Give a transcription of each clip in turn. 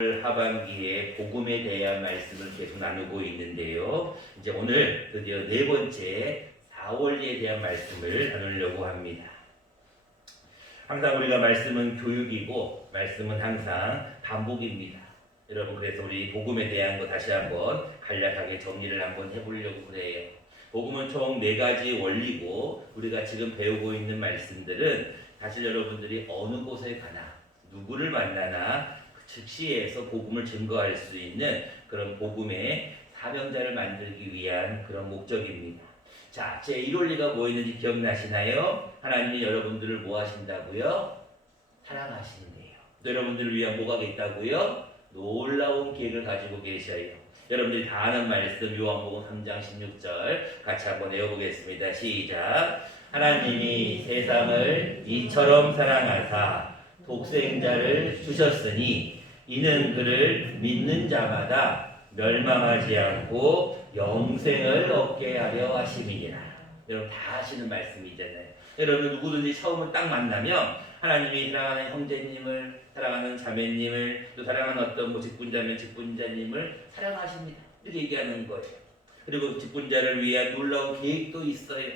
하반기에 복음에 대한 말씀을 계속 나누고 있는데요. 이제 오늘 드디어 네 번째 사원리에 대한 말씀을 나누려고 합니다. 항상 우리가 말씀은 교육이고 말씀은 항상 반복입니다. 여러분, 그래서 우리 복음에 대한 거 다시 한번 간략하게 정리를 한번 해보려고 그래요. 복음은 총 4가지 원리고 우리가 지금 배우고 있는 말씀들은 사실 여러분들이 어느 곳에 가나 누구를 만나나 즉시에서 복음을 증거할 수 있는 그런 복음의 사명자를 만들기 위한 그런 목적입니다. 자, 제 1원리가 뭐 있는지 기억나시나요? 하나님이 여러분들을 뭐 하신다고요? 사랑하신대요. 또 여러분들을 위한 뭐가 있다고요? 놀라운 계획을 가지고 계셔요. 여러분들이 다 아는 말씀 요한복음 3장 16절 같이 한번 외워보겠습니다. 시작. 하나님이 세상을 이처럼 사랑하사 독생자를 주셨으니 이는 그를 믿는 자마다 멸망하지 않고 영생을 얻게 하려 하심이니라. 여러분 다 아시는 말씀이잖아요. 여러분 누구든지 처음을 딱 만나면 하나님이 사랑하는 형제님을, 사랑하는 자매님을, 또 사랑하는 어떤 직분자면 직분자님을 사랑하십니다. 이렇게 얘기하는 거예요. 그리고 직분자를 위한 놀라운 계획도 있어요.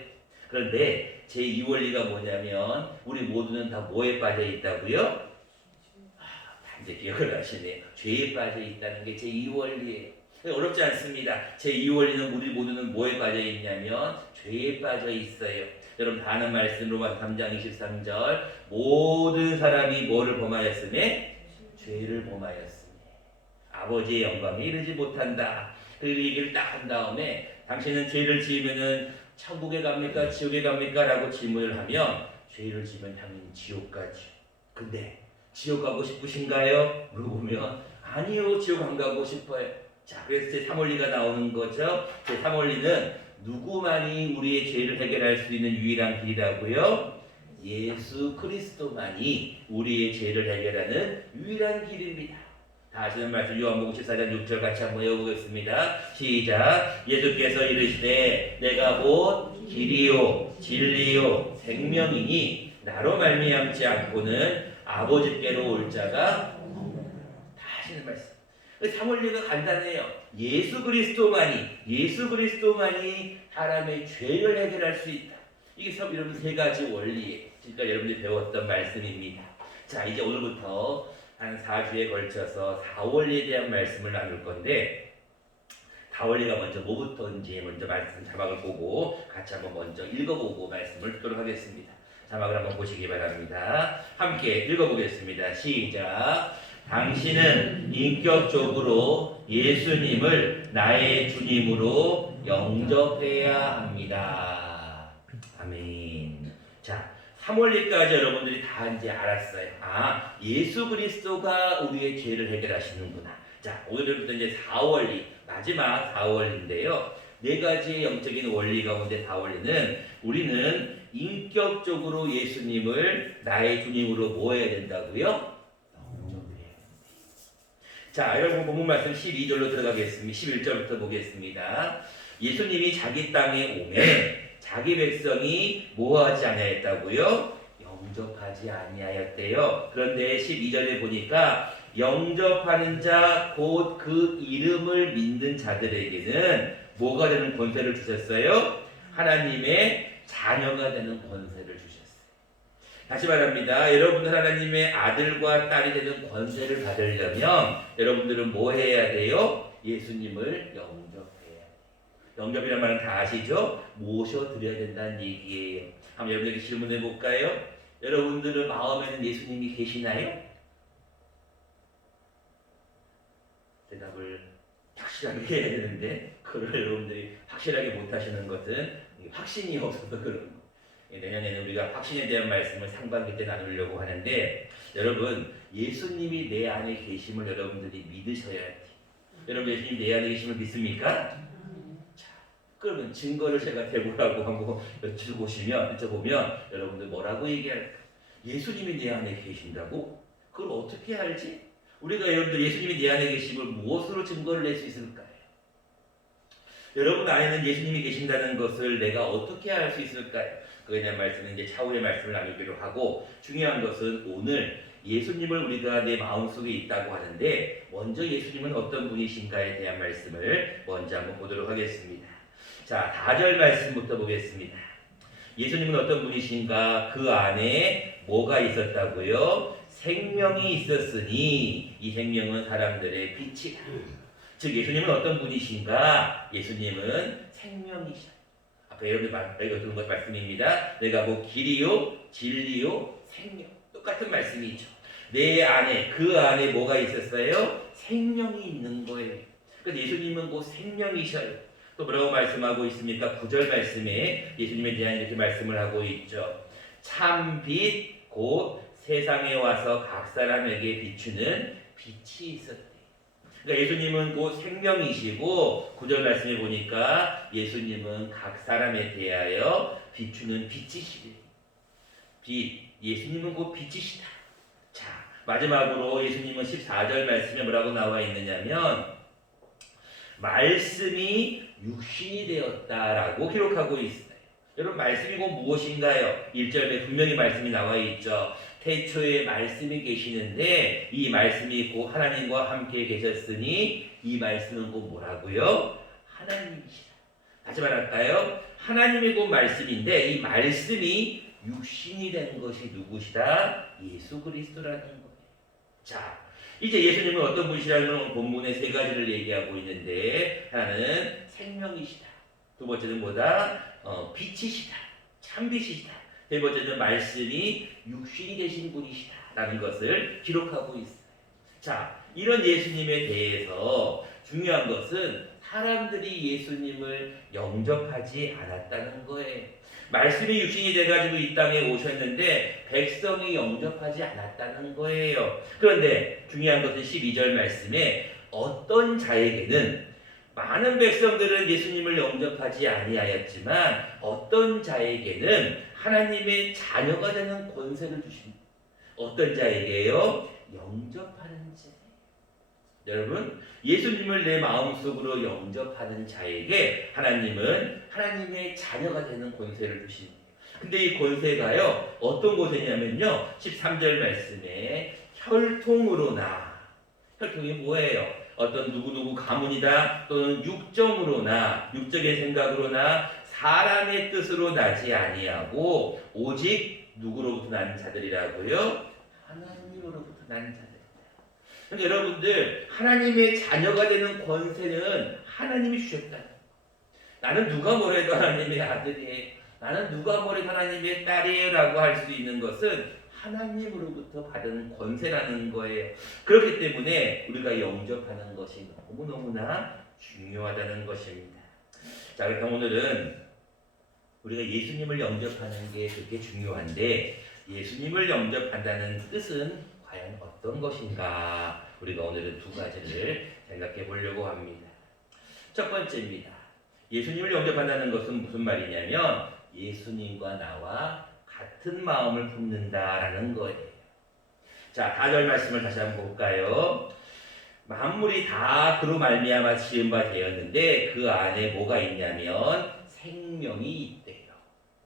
그런데 제 2원리가 뭐냐면 우리 모두는 다 뭐에 빠져 있다고요? 이제 기억을 하시네요. 죄에 빠져 있다는 게 제 2원리예요. 어렵지 않습니다. 제 2원리는 우리 모두는 뭐에 빠져 있냐면 죄에 빠져 있어요. 여러분 다 아는 말씀 로마서 3장 23절 모든 사람이 뭐를 범하였으며? 죄를 범하였으며 아버지의 영광에 이르지 못한다. 그 얘기를 딱 한 다음에 당신은 죄를 지으면은 천국에 갑니까? 지옥에 갑니까? 라고 질문을 하면 죄를 지으면 당연히 지옥 가죠. 근데 지옥 가고 싶으신가요? 물어보면 아니요, 지옥 안 가고 싶어요. 자, 그래서 제 3원리가 나오는 거죠. 제 3원리는 누구만이 우리의 죄를 해결할 수 있는 유일한 길이라고요? 예수 그리스도만이 우리의 죄를 해결하는 유일한 길입니다. 다 아시는 말씀 요한복음 14장 6절 같이 한번 외워보겠습니다. 시작. 예수께서 이르시되 내가 곧 길이요 진리요 생명이니 나로 말미암지 않고는 아버지께로 올 자가 다 하시는 말씀. 3원리가 간단해요. 예수 그리스도만이 사람의 죄를 해결할 수 있다. 이게 여러분 3가지 원리예요. 지금까지 여러분들이 배웠던 말씀입니다. 자, 이제 오늘부터 한 4주에 걸쳐서 4원리에 대한 말씀을 나눌 건데 4원리가 먼저 뭐부터인지 먼저 말씀 자막을 보고 같이 한번 먼저 읽어보고 말씀을 듣도록 하겠습니다. 자막을 한번 보시기 바랍니다. 함께 읽어보겠습니다. 시작. 당신은 인격적으로 예수님을 나의 주님으로 영접해야 합니다. 아멘. 자, 3원리까지 여러분들이 다 이제 알았어요. 아, 예수 그리스도가 우리의 죄를 해결하시는구나. 자, 오늘부터 이제 4원리, 마지막 4원리인데요. 4가지의 영적인 원리 가운데 4원리는 우리는 인격적으로 예수님을 나의 주님으로 뭐 해야 된다고요? 자, 여러분 본문 말씀 12절로 들어가겠습니다. 11절부터 보겠습니다. 예수님이 자기 땅에 오매 자기 백성이 뭐하지 아니하였다고요? 영접하지 아니하였대요. 그런데 12절에 보니까 영접하는 자 곧 그 이름을 믿는 자들에게는 뭐가 되는 권세를 주셨어요? 하나님의 자녀가 되는 권세를 주셨어요. 다시 말합니다. 여러분들 하나님의 아들과 딸이 되는 권세를 받으려면 여러분들은 뭐 해야 돼요? 예수님을 영접해야 돼요. 영접이란 말은 다 아시죠? 모셔드려야 된다는 얘기예요. 한번 여러분에게 질문해 볼까요? 여러분들의 마음에는 예수님이 계시나요? 대답을 확실하게 해야 되는데 그걸 여러분들이 확실하게 못하시는 것은 확신이 없어서 그런 거예요. 내년에는 우리가 확신에 대한 말씀을 상반기 때 나누려고 하는데 여러분 예수님이 내 안에 계심을 여러분들이 믿으셔야 돼요. 여러분 예수님이 내 안에 계심을 믿습니까? 자, 그러면 증거를 제가 대보라고 한번 여쭤보면 여러분들 뭐라고 얘기할까? 예수님이 내 안에 계신다고? 그걸 어떻게 알지? 우리가 여러분들 예수님이 내 안에 계심을 무엇으로 증거를 낼 수 있을까요? 여러분 안에는 예수님이 계신다는 것을 내가 어떻게 알 수 있을까요? 그에 대한 말씀은 이제 차후의 말씀을 나누기로 하고 중요한 것은 오늘 예수님을 우리가 내 마음속에 있다고 하는데 먼저 예수님은 어떤 분이신가에 대한 말씀을 먼저 한번 보도록 하겠습니다. 자, 4절 말씀부터 보겠습니다. 예수님은 어떤 분이신가? 그 안에 뭐가 있었다고요? 생명이 있었으니 이 생명은 사람들의 빛이다. 즉 예수님은 어떤 분이신가? 예수님은 생명이시다. 앞에 여러분들 읽었던 것 말씀입니다. 내가 뭐 길이요, 진리요, 생명. 똑같은 말씀이죠. 내 안에, 그 안에 뭐가 있었어요? 생명이 있는 거예요. 그래서 예수님은 곧 생명이셔요. 또 뭐라고 말씀하고 있습니까? 9절 말씀에 예수님에 대한 이렇게 말씀을 하고 있죠. 참 빛, 곧 세상에 와서 각 사람에게 비추는 빛이 있었대. 그러니까 예수님은 곧 생명이시고 9절 말씀에 보니까 예수님은 각 사람에 대하여 비추는 빛이시래요. 빛, 예수님은 곧 빛이시다. 자, 마지막으로 예수님은 14절 말씀에 뭐라고 나와 있느냐면 말씀이 육신이 되었다라고 기록하고 있어요. 여러분 말씀이 곧 무엇인가요? 1절에 분명히 말씀이 나와 있죠. 태초에 말씀이 계시는데 이 말씀이 곧 하나님과 함께 계셨으니 이 말씀은 곧 뭐라고요? 하나님이시다. 다시 말할까요? 하나님이 곧 말씀인데 이 말씀이 육신이 된 것이 누구시다? 예수 그리스도라는 거예요. 자, 이제 예수님은 어떤 분이시라는 본문에 세 가지를 얘기하고 있는데 하나는 생명이시다. 두 번째는 뭐다? 빛이시다. 참빛이시다. 세 번째는 말씀이 육신이 되신 분이시다라는 것을 기록하고 있어요. 자, 이런 예수님에 대해서 중요한 것은 사람들이 예수님을 영접하지 않았다는 거예요. 말씀이 육신이 돼가지고 이 땅에 오셨는데 백성이 영접하지 않았다는 거예요. 그런데 중요한 것은 12절 말씀에 어떤 자에게는 많은 백성들은 예수님을 영접하지 아니하였지만 어떤 자에게는 하나님의 자녀가 되는 권세를 주십니다. 어떤 자에게요? 영접하는 자. 여러분, 예수님을 내 마음속으로 영접하는 자에게 하나님은 하나님의 자녀가 되는 권세를 주십니다. 근데 이 권세가요, 어떤 권세냐면요, 13절 말씀에 혈통으로나, 혈통이 뭐예요? 어떤 누구누구 가문이다 또는 육적으로나 육적의 생각으로나 사람의 뜻으로 나지 아니하고 오직 누구로부터 난 자들이라고요? 하나님으로부터 난 자들. 그러니까 여러분들 하나님의 자녀가 되는 권세는 하나님이 주셨다. 나는 누가 뭐래도 하나님의 아들이에요. 나는 누가 뭐래도 하나님의 딸이에요 라고 할 수 있는 것은 하나님으로부터 받은 권세라는 거예요. 그렇기 때문에 우리가 영접하는 것이 너무너무나 중요하다는 것입니다. 자, 그럼 오늘은 우리가 예수님을 영접하는 게 그렇게 중요한데 예수님을 영접한다는 뜻은 과연 어떤 것인가? 우리가 오늘은 두 가지를 생각해 보려고 합니다. 첫 번째입니다. 예수님을 영접한다는 것은 무슨 말이냐면 예수님과 나와 같은 마음을 품는다라는 거예요. 자, 4절 말씀을 다시 한번 볼까요? 만물이 다 그로 말미암아 지은 바 되었는데 그 안에 뭐가 있냐면 생명이 있대요.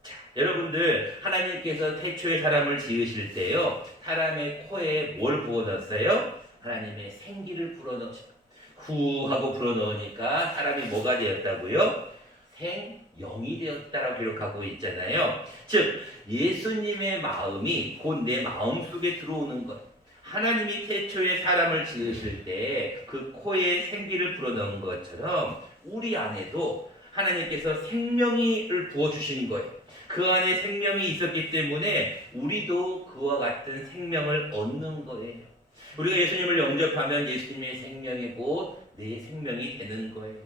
자, 여러분들 하나님께서 태초에 사람을 지으실 때요, 사람의 코에 뭘 부어넣었어요? 하나님의 생기를 불어넣으셨어요. 후 하고 불어넣으니까 사람이 뭐가 되었다고요? 생영이 되었다라고 기록하고 있잖아요. 즉 예수님의 마음이 곧 내 마음속에 들어오는 것. 하나님이 태초에 사람을 지으실 때 그 코에 생기를 불어넣은 것처럼 우리 안에도 하나님께서 생명을 부어주신 거예요. 그 안에 생명이 있었기 때문에 우리도 그와 같은 생명을 얻는 거예요. 우리가 예수님을 영접하면 예수님의 생명이 곧 내 생명이 되는 거예요.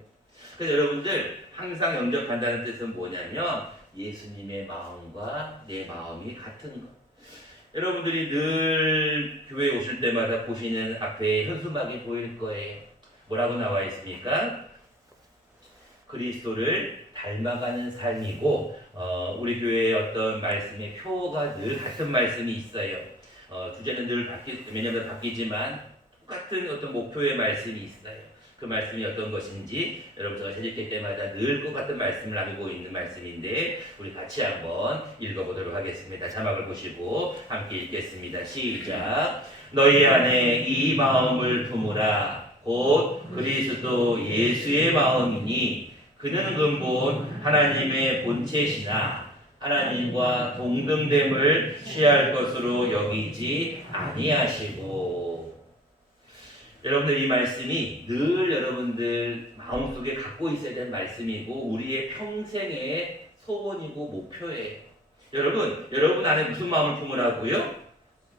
그래서 여러분들 항상 영접한다는 뜻은 뭐냐면 예수님의 마음과 내 마음이 같은 것. 여러분들이 늘 교회에 오실 때마다 보시는 앞에 현수막이 보일 거예요. 뭐라고 나와 있습니까? 그리스도를 닮아가는 삶이고 우리 교회의 어떤 말씀의 표가 늘 같은 말씀이 있어요. 주제는 늘 매년마다 바뀌지만 똑같은 어떤 목표의 말씀이 있어요. 그 말씀이 어떤 것인지 여러분 제가 새벽기 때마다 늘 똑같은 말씀을 나누고 있는 말씀인데 우리 같이 한번 읽어보도록 하겠습니다. 자막을 보시고 함께 읽겠습니다. 시작. 너희 안에 이 마음을 품으라. 곧 그리스도 예수의 마음이니 그는 근본 하나님의 본체시나 하나님과 동등됨을 취할 것으로 여기지 아니하시고. 여러분들 이 말씀이 늘 여러분들 마음속에 갖고 있어야 될 말씀이고 우리의 평생의 소원이고 목표예요. 여러분 안에 무슨 마음을 품으라고요?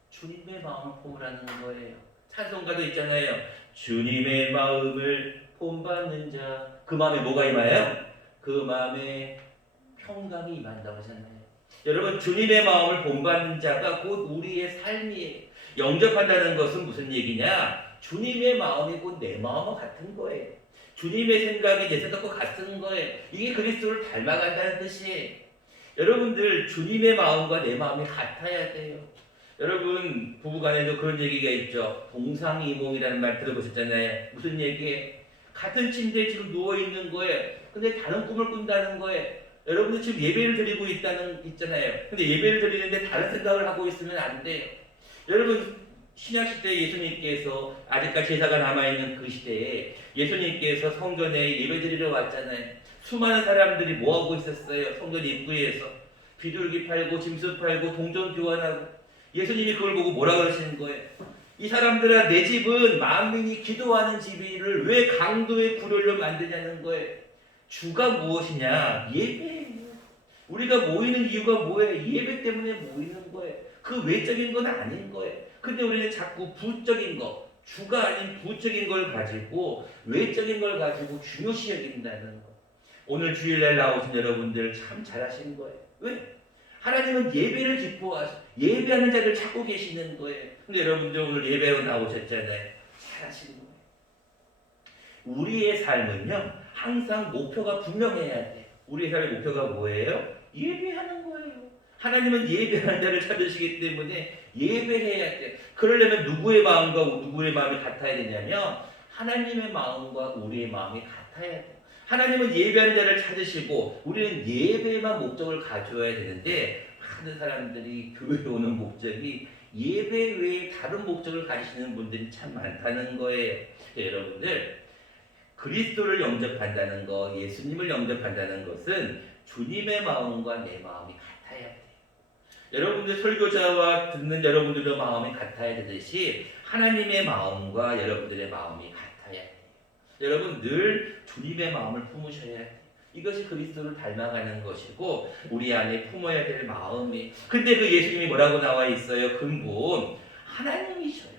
주님의 마음을 품으라는 거예요. 찬송가도 있잖아요. 주님의 마음을 본받는 자. 그 마음에 뭐가 임하여? 그 마음에 평강이 임한다고 하잖아요. 여러분 주님의 마음을 본받는 자가 곧 우리의 삶이에요. 영접한다는 것은 무슨 얘기냐? 주님의 마음이 곧 내 마음과 같은 거예요. 주님의 생각이 내 생각과 같은 거예요. 이게 그리스도를 닮아간다는 뜻이에요. 여러분들 주님의 마음과 내 마음이 같아야 돼요. 여러분 부부간에도 그런 얘기가 있죠. 동상이몽이라는 말 들어보셨잖아요. 무슨 얘기예요? 같은 침대에 지금 누워있는 거예요. 근데 다른 꿈을 꾼다는 거예요. 여러분들 지금 예배를 드리고 있잖아요. 근데 예배를 드리는데 다른 생각을 하고 있으면 안 돼요. 여러분 신약시대에 예수님께서 아직까지 제사가 남아있는 그 시대에 예수님께서 성전에 예배드리러 왔잖아요. 수많은 사람들이 뭐하고 있었어요? 성전 입구에서 비둘기 팔고 짐승 팔고 동전 교환하고. 예수님이 그걸 보고 뭐라 그러시는 거예요? 이 사람들아 내 집은 만민이 기도하는 집이를 왜 강도의 구렬로 만드냐는 거예요. 주가 무엇이냐? 예배예요. 우리가 모이는 이유가 뭐예요? 예배 때문에 모이는 거예요. 그 외적인 건 아닌 거예요. 근데 우리는 자꾸 부적인 거, 주가 아닌 부적인 걸 가지고 외적인 걸 가지고 중요시 여긴다는 거. 오늘 주일날 나오신 여러분들 참 잘하신 거예요. 왜? 하나님은 예배를 기뻐하셔. 예배하는 자를 찾고 계시는 거예요. 근데 여러분들 오늘 예배로 나오셨잖아요. 잘하신 거예요. 우리의 삶은요 항상 목표가 분명해야 돼요. 우리의 삶의 목표가 뭐예요? 예배하는 거예요. 하나님은 예배하는 자를 찾으시기 때문에 예배해야 돼. 그러려면 누구의 마음과 누구의 마음이 같아야 되냐면 하나님의 마음과 우리의 마음이 같아야 돼. 하나님은 예배하는 자를 찾으시고 우리는 예배만 목적을 가져야 되는데 많은 사람들이 교회에 오는 목적이 예배 외에 다른 목적을 가지시는 분들이 참 많다는 거예요. 여러분들 그리스도를 영접한다는 것, 예수님을 영접한다는 것은 주님의 마음과 내 마음이 같아야 돼요. 여러분들 설교자와 듣는 여러분들의 마음이 같아야 되듯이 하나님의 마음과 여러분들의 마음이 같아야 돼요. 여러분 늘 주님의 마음을 품으셔야 돼요. 이것이 그리스도를 닮아가는 것이고 우리 안에 품어야 될 마음이. 근데 그 예수님이 뭐라고 나와 있어요? 근본 하나님이셔요.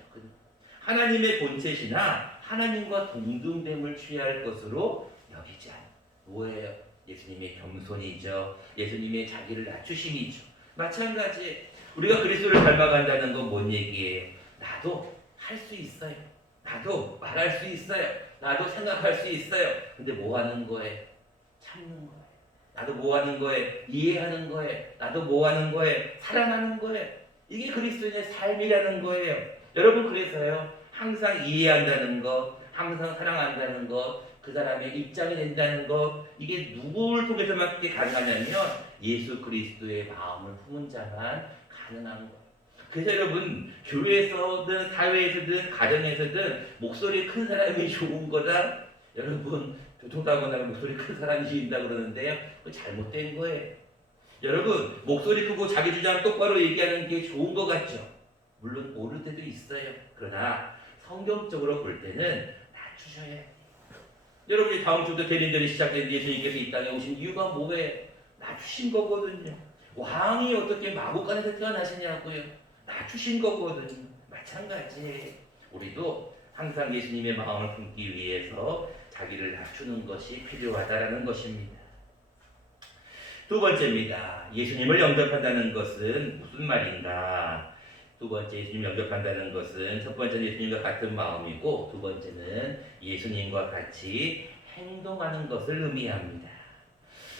하나님의 본체시나 하나님과 동등됨을 취할 것으로 여기지 않아요. 뭐예요? 예수님의 겸손이죠. 예수님의 자기를 낮추심이죠. 마찬가지 우리가 그리스도를 닮아간다는 건 뭔 얘기예요? 나도 할 수 있어요. 나도 말할 수 있어요. 나도 생각할 수 있어요. 근데 뭐 하는 거예요? 참는 거예요. 나도 뭐 하는 거예요? 이해하는 거예요. 나도 뭐 하는 거예요? 사랑하는 거예요. 이게 그리스도인의 삶이라는 거예요. 여러분 그래서요 항상 이해한다는 것, 항상 사랑한다는 것, 그 사람의 입장이 된다는 것, 이게 누구를 통해서만 그게 가능하냐면 예수 그리스도의 마음을 품은 자만 가능한 거예요. 그래서 여러분 교회에서든 사회에서든 가정에서든 목소리 큰 사람이 좋은 거다. 여러분 교통사고 나면 목소리 큰 사람이 이긴다 그러는데요. 그거 잘못된 거예요. 여러분 목소리 크고 자기 주장 똑바로 얘기하는 게 좋은 것 같죠? 물론 옳을 때도 있어요. 그러나 성경적으로 볼 때는 낮추셔야 돼요. 여러분이 다음 주부터 대림절이 시작되는데 예수님께서 이 땅에 오신 이유가 뭐예요? 낮추신 거거든요. 왕이 어떻게 마구간에서 태어나시냐고요? 낮추신 거거든요. 마찬가지 우리도 항상 예수님의 마음을 품기 위해서 자기를 낮추는 것이 필요하다라는 것입니다. 두 번째입니다. 예수님을 영접한다는 것은 무슨 말인가? 두 번째 예수님을 영접한다는 것은 첫 번째는 예수님과 같은 마음이고 두 번째는 예수님과 같이 행동하는 것을 의미합니다.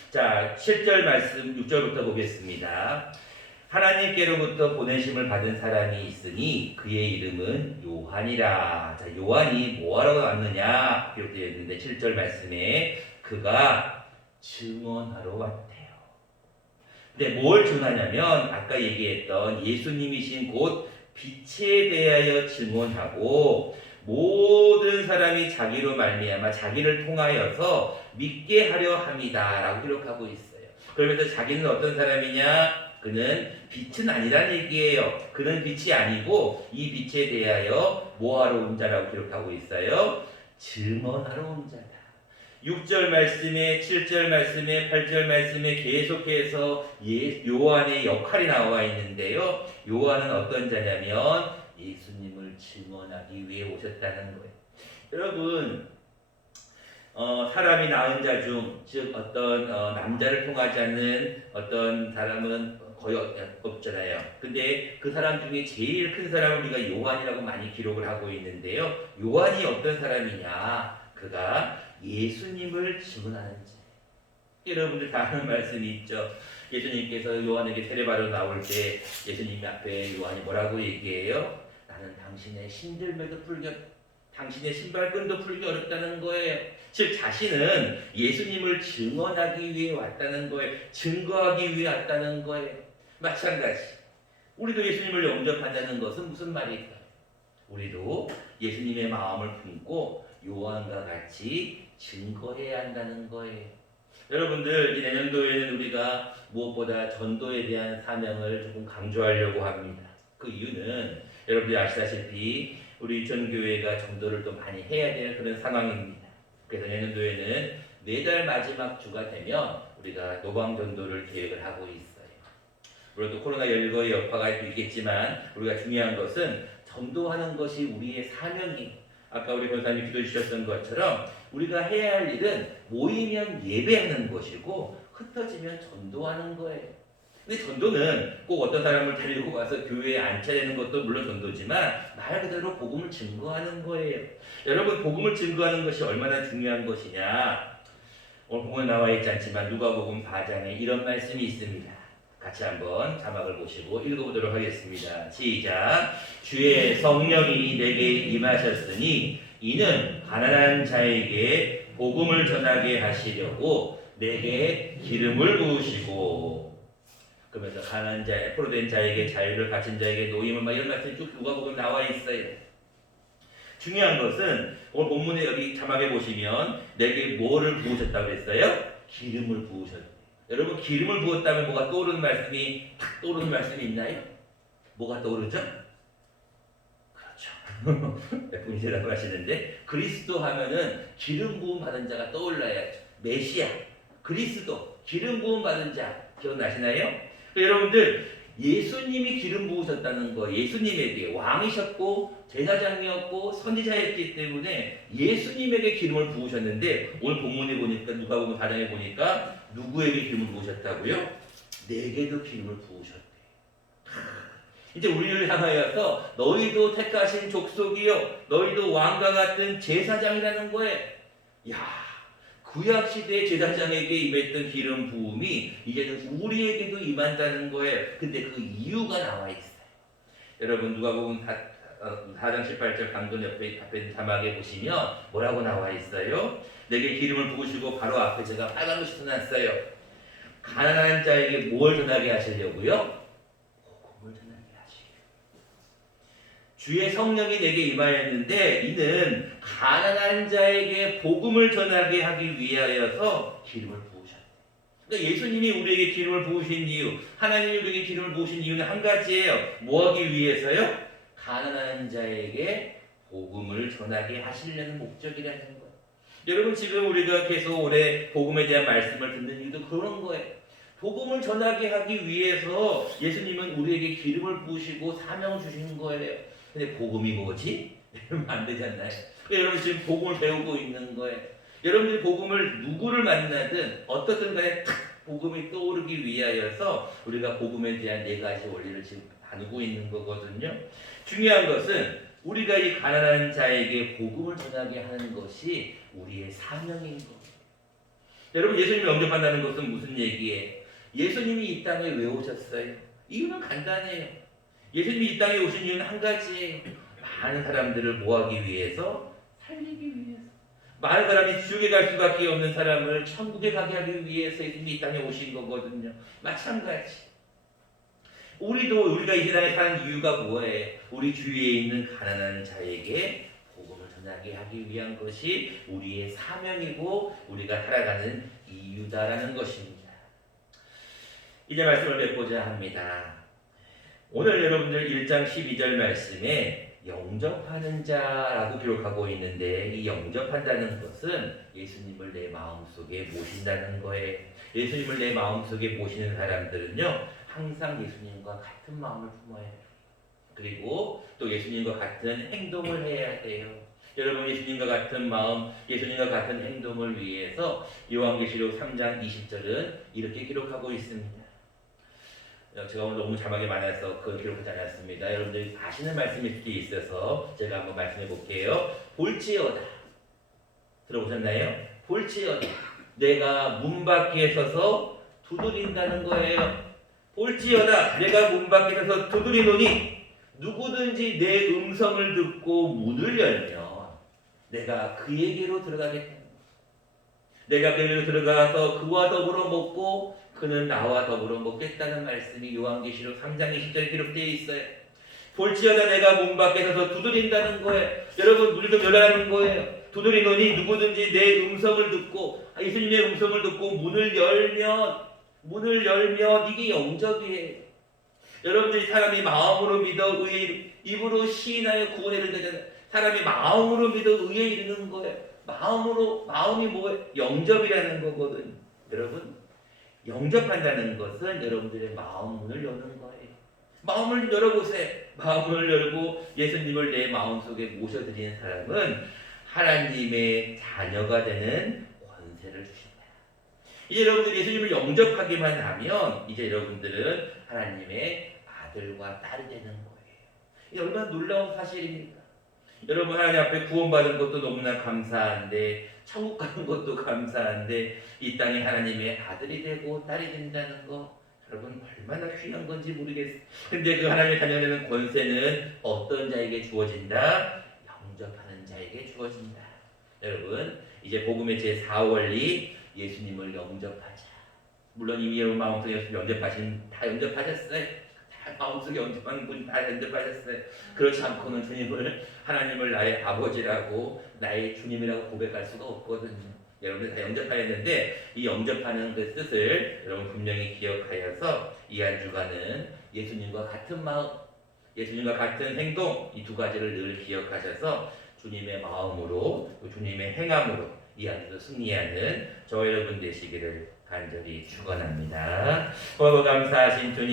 자, 7절 말씀 6절부터 보겠습니다. 하나님께로부터 보내심을 받은 사람이 있으니 그의 이름은 요한이라. 자, 요한이 뭐하러 왔느냐 기록되어 있는데 7절 말씀에 그가 증언하러 왔대요. 근데 뭘 증언하냐면 아까 얘기했던 예수님이신 곧 빛에 대하여 증언하고 모든 사람이 자기로 말미암아 자기를 통하여서 믿게 하려 함이다라고 기록하고 있어요. 그러면서 자기는 어떤 사람이냐? 그는 빛은 아니라는 얘기예요. 그는 빛이 아니고 이 빛에 대하여 뭐하러 온 자라고 기록하고 있어요? 증언하러 온 자다. 6절 말씀에 7절 말씀에 8절 말씀에 계속해서 요한의 역할이 나와 있는데요. 요한은 어떤 자냐면 예수님을 증언하기 위해 오셨다는 거예요. 여러분 사람이 낳은 자 중 즉 어떤 남자를 통하지 않는 어떤 사람은 거의 없잖아요. 근데 그 사람 중에 제일 큰 사람을 우리가 요한이라고 많이 기록을 하고 있는데요. 요한이 어떤 사람이냐? 그가 예수님을 증언하는 자. 여러분들 다 아는 말씀이 있죠. 예수님께서 요한에게 세례받으러 나올 때 예수님 앞에 요한이 뭐라고 얘기해요? 나는 당신의 신들매도 풀기, 당신의 신발끈도 풀기 어렵다는 거예요. 즉 자신은 예수님을 증언하기 위해 왔다는 거예요. 증거하기 위해 왔다는 거예요. 마찬가지. 우리도 예수님을 영접한다는 것은 무슨 말일까요? 우리도 예수님의 마음을 품고 요한과 같이 증거해야 한다는 거예요. 여러분들 내년도에는 우리가 무엇보다 전도에 대한 사명을 조금 강조하려고 합니다. 그 이유는 여러분들이 아시다시피 우리 유천교회가 전도를 또 많이 해야 되는 그런 상황입니다. 그래서 내년도에는 매달 마지막 주가 되면 우리가 노방전도를 계획을 하고 있어요. 물론 또 코로나19의 여파가 있겠지만 우리가 중요한 것은 전도하는 것이 우리의 사명이에요. 아까 우리 권사님이 기도해 주셨던 것처럼 우리가 해야 할 일은 모이면 예배하는 것이고 흩어지면 전도하는 거예요. 근데 전도는 꼭 어떤 사람을 데리고 와서 교회에 앉혀야 되는 것도 물론 전도지만 말 그대로 복음을 증거하는 거예요. 여러분 복음을 증거하는 것이 얼마나 중요한 것이냐. 오늘 본문에 나와 있지 않지만 누가복음 4장에 이런 말씀이 있습니다. 같이 한번 자막을 보시고 읽어보도록 하겠습니다. 시작. 주의 성령이 내게 임하셨으니 이는 가난한 자에게 복음을 전하게 하시려고 내게 기름을 부으시고. 그러면서 가난한 자, 포로된 자에게 자유를 가진 자에게 노임을 막 이런 말씀이 쭉 누가복음에 나와 있어요. 중요한 것은 오늘 본문에 여기 자막에 보시면 내게 뭐를 부으셨다고 했어요? 기름을 부으셨다. 여러분 기름을 부었다면 뭐가 떠오르는 말씀이 탁 떠오르는 말씀이 있나요? 뭐가 떠오르죠? 그렇죠. 몇 분이 대답을 하시는데 그리스도 하면은 기름 부음 받은 자가 떠올라야죠. 메시아, 그리스도, 기름 부음 받은 자 기억나시나요? 여러분들 예수님이 기름 부으셨다는 거, 예수님에게 왕이셨고 제사장이었고 선지자였기 때문에 예수님에게 기름을 부으셨는데 오늘 본문에 보니까 누가복음 4장에 보니까 누구에게 기름을 부으셨다고요? 내게도 기름을 부으셨대. 이제 우리를 향하여서 너희도 택하신 족속이요 너희도 왕과 같은 제사장이라는 거예요. 야, 구약 시대의 제사장에게 임했던 기름 부음이 이제는 우리에게도 임한다는 거예요. 근데 그 이유가 나와 있어요. 여러분 누가복음 4장 18절 강돈 앞에 자막에 보시면 뭐라고 나와 있어요? 내게 기름을 부으시고 바로 앞에 제가 빨간 글씨 써놨어요. 가난한 자에게 뭘 전하게 하시려고요? 복음을 전하게 하시려고. 주의 성령이 내게 임하였는데 이는 가난한 자에게 복음을 전하게 하기 위하여서 기름을 부으셨대. 그러니까 예수님이 우리에게 기름을 부으신 이유, 하나님이 우리에게 기름을 부으신 이유는 한 가지예요. 뭐 하기 위해서요? 가난한 자에게 복음을 전하게 하시려는 목적이라는 거예요. 여러분 지금 우리가 계속 올해 복음에 대한 말씀을 듣는 이유도 그런 거예요. 복음을 전하게 하기 위해서 예수님은 우리에게 기름을 부으시고 사명을 주신 거예요. 근데 복음이 뭐지? 이러면 안 되잖아요. 여러분 지금 복음을 배우고 있는 거예요. 여러분들이 복음을 누구를 만나든 어떻든 간에 탁 복음이 떠오르기 위하여서 우리가 복음에 대한 4가지 원리를 지금 나누고 있는 거거든요. 중요한 것은 우리가 이 가난한 자에게 복음을 전하게 하는 것이 우리의 사명인 겁니다. 여러분 예수님을 영접한다는 것은 무슨 얘기예요? 예수님이 이 땅에 왜 오셨어요? 이유는 간단해요. 예수님이 이 땅에 오신 이유는 한 가지예요. 많은 사람들을 뭐하기 위해서? 살리기 위해서. 많은 사람이 지옥에 갈 수밖에 없는 사람을 천국에 가게 하기 위해서 예수님이 이 땅에 오신 거거든요. 마찬가지. 우리가 이 세상에 사는 이유가 뭐예요? 우리 주위에 있는 가난한 자에게 복음을 전하게 하기 위한 것이 우리의 사명이고 우리가 살아가는 이유다라는 것입니다. 이제 말씀을 맺고자 합니다. 오늘 여러분들 1장 12절 말씀에 영접하는 자라고 기록하고 있는데 이 영접한다는 것은 예수님을 내 마음속에 모신다는 거예요. 예수님을 내 마음속에 모시는 사람들은요 항상 예수님과 같은 마음을 품어야 해요. 그리고 또 예수님과 같은 행동을 해야 돼요. 여러분 예수님과 같은 마음, 예수님과 같은 행동을 위해서 요한계시록 3장 20절은 이렇게 기록하고 있습니다. 제가 오늘 너무 자막이 많아서 그걸 기록하지 않았습니다. 여러분들이 아시는 말씀일 수도 있어서 제가 한번 말씀해 볼게요. 볼지어다. 들어보셨나요? 볼지어다. 내가 문 밖에 서서 두드린다는 거예요. 볼지어다. 내가 문 밖에 서서 두드리노니 누구든지 내 음성을 듣고 문을 열면 내가 그에게로 들어가겠다. 내가 그에게로 들어가서 그와 더불어 먹고 그는 나와 더불어 먹겠다는 말씀이 요한계시록 3장 20절에 기록되어 있어요. 볼지어다 내가 문 밖에 서서 두드린다는 거예요. 여러분 문을 좀 열라는 거예요. 두드리노니 누구든지 내 음성을 듣고 예수님의 음성을 듣고 문을 열면 이게 영접이에요. 여러분들이 사람이 마음으로 믿어 의에 입으로 시인하여 구원에 이르는 사람이 마음으로 믿어 의에 이르는 거예요. 마음이 뭐예요? 영접이라는 거거든요. 여러분 영접한다는 것은 여러분들의 마음 문을 여는 거예요. 마음을 열어보세요. 마음을 열고 예수님을 내 마음속에 모셔드리는 사람은 하나님의 자녀가 되는 권세를 주신다. 이제 여러분들이 예수님을 영접하기만 하면 이제 여러분들은 하나님의 아들과 딸이 되는 거예요. 이게 얼마나 놀라운 사실입니까? 여러분 하나님 앞에 구원받은 것도 너무나 감사한데 천국 가는 것도 감사한데 이 땅에 하나님의 아들이 되고 딸이 된다는 거 여러분 얼마나 귀한 건지 모르겠어요. 근데 그 하나님의 자녀되는 권세는 어떤 자에게 주어진다? 영접하는 자에게 주어진다. 여러분 이제 복음의 제4원리 예수님을 영접하자. 물론 이미 여러분 마음속에 다 영접하셨어요. 마음속에 영접하는 분 다 영접하셨어요. 그렇지 않고는 주님을 하나님을 나의 아버지라고 나의 주님이라고 고백할 수가 없거든요. 여러분들 다 영접하였는데 이 영접하는 그 뜻을 여러분 분명히 기억하여서 이 한 주간은 예수님과 같은 마음, 예수님과 같은 행동 이 두 가지를 늘 기억하셔서 주님의 마음으로 주님의 행함으로 이 한 주도 승리하는 저와 여러분 되시기를 간절히 축원합니다. 고맙고 감사하신 주님.